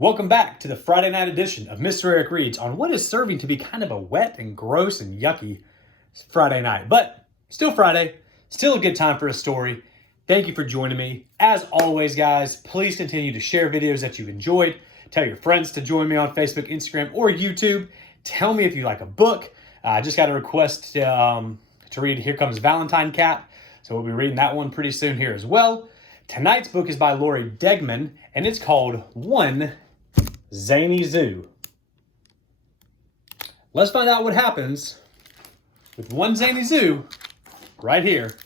Welcome back to the Friday night edition of Mr. Eric Reads on what is serving to be kind of a wet and gross and yucky Friday night. But still Friday, still a good time for a story. Thank you for joining me. As always, guys, please continue to share videos that you enjoyed. Tell your friends to join me on Facebook, Instagram, or YouTube. Tell me if you like a book. I just got a request to read Here Comes Valentine Cat. So we'll be reading that one pretty soon here as well. Tonight's book is by Lori Degman, and it's called One Zany Zoo. Let's find out what happens with One Zany Zoo right here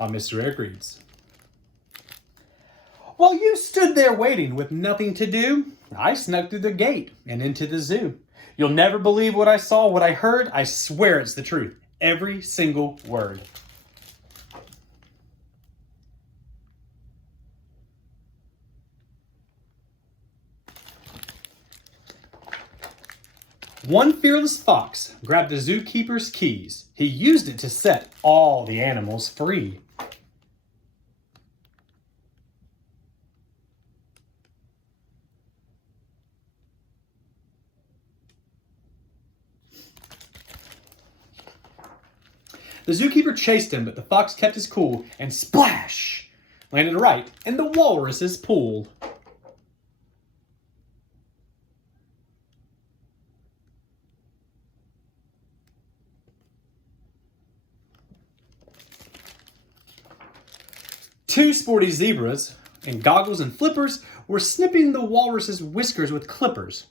on Mr. Eric Reads. While you stood there waiting with nothing to do, I snuck through the gate and into the zoo. You'll never believe what I saw, what I heard. I swear it's the truth. Every single word. One fearless fox grabbed the zookeeper's keys. He used it to set all the animals free. The zookeeper chased him, but the fox kept his cool and splash! Landed right in the walrus's pool. Two sporty zebras in goggles and flippers were snipping the walrus's whiskers with clippers.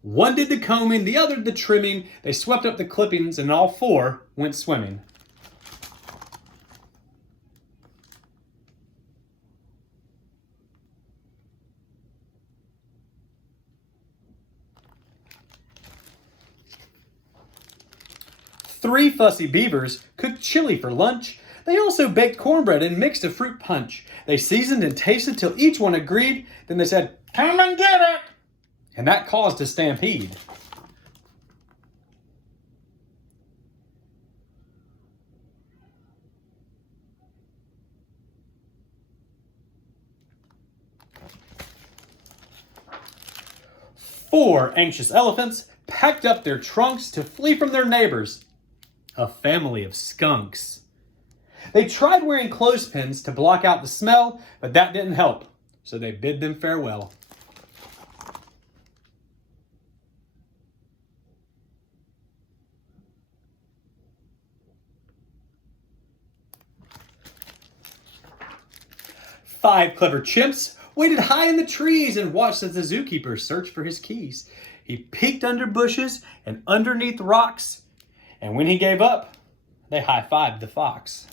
One did the combing, the other the trimming. They swept up the clippings and all four went swimming. Three fussy beavers cooked chili for lunch. They also baked cornbread and mixed a fruit punch. They seasoned and tasted till each one agreed. Then they said, "Come and get it!" And that caused a stampede. Four anxious elephants packed up their trunks to flee from their neighbors, a family of skunks. They tried wearing clothespins to block out the smell, but that didn't help, so they bid them farewell. Five clever chimps waited high in the trees and watched as the zookeeper searched for his keys. He peeked under bushes and underneath rocks, and when he gave up, they high-fived the fox.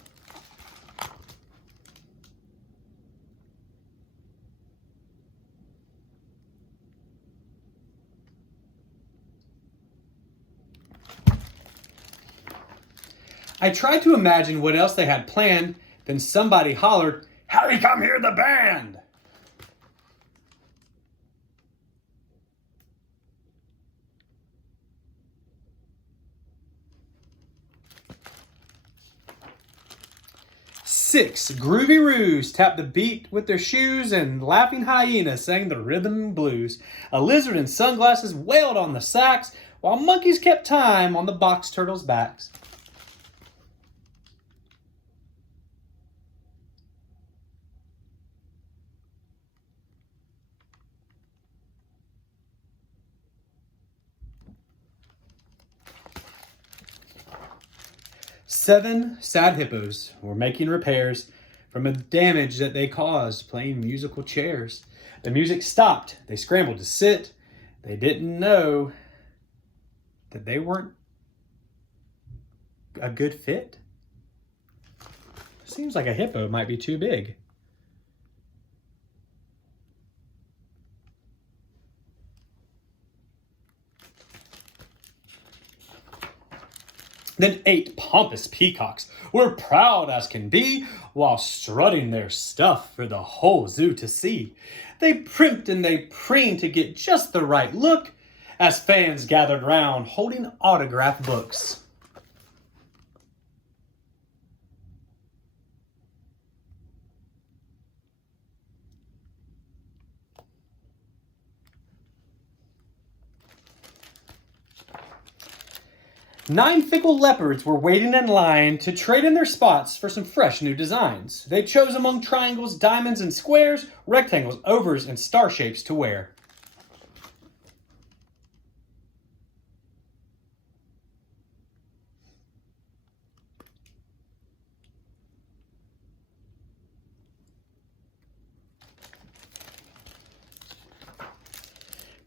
I tried to imagine what else they had planned, then somebody hollered, "Howdy, come hear the band!" Six groovy roos tapped the beat with their shoes, and laughing hyenas sang the rhythm blues. A lizard in sunglasses wailed on the sax, while monkeys kept time on the box turtles' backs. Seven sad hippos were making repairs from a damage that they caused playing musical chairs. The music stopped. They scrambled to sit. They didn't know that they weren't a good fit. Seems like a hippo might be too big. Then 8 pompous peacocks were proud as can be, while strutting their stuff for the whole zoo to see. They primped and they preened to get just the right look, as fans gathered round holding autograph books. 9 fickle leopards were waiting in line to trade in their spots for some fresh new designs. They chose among triangles, diamonds, and squares, rectangles, overs, and star shapes to wear.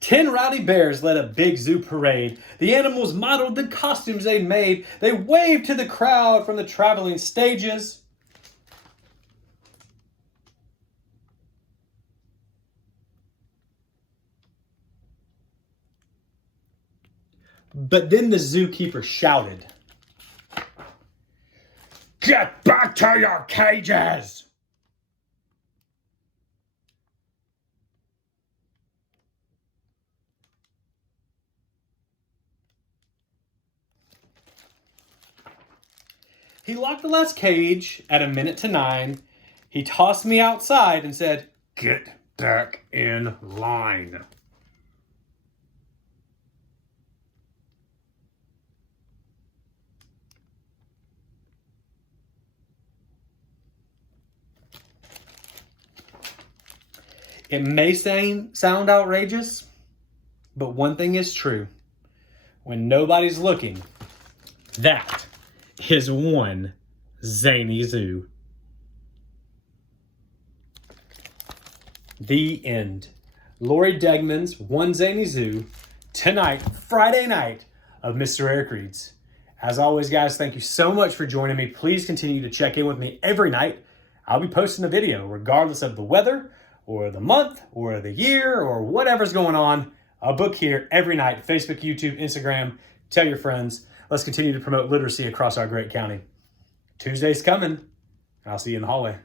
Ten rowdy bears led a big zoo parade. The animals modeled the costumes they'd made. They waved to the crowd from the traveling stages. But then the zookeeper shouted, "Get back to your cages!" He locked the last cage at 9:50. He tossed me outside and said, "Get back in line." It may sound outrageous, but one thing is true. When nobody's looking, that is one Zany Zoo. The end. Lori Degman's One Zany Zoo, tonight, Friday night, of Mr. Eric Reads. As always, guys, thank you so much for joining me. Please continue to check in with me every night. I'll be posting a video regardless of the weather or the month or the year or whatever's going on. A book here every night, Facebook, YouTube, Instagram. Tell your friends. Let's continue to promote literacy across our great county. Tuesday's coming, and I'll see you in the hallway.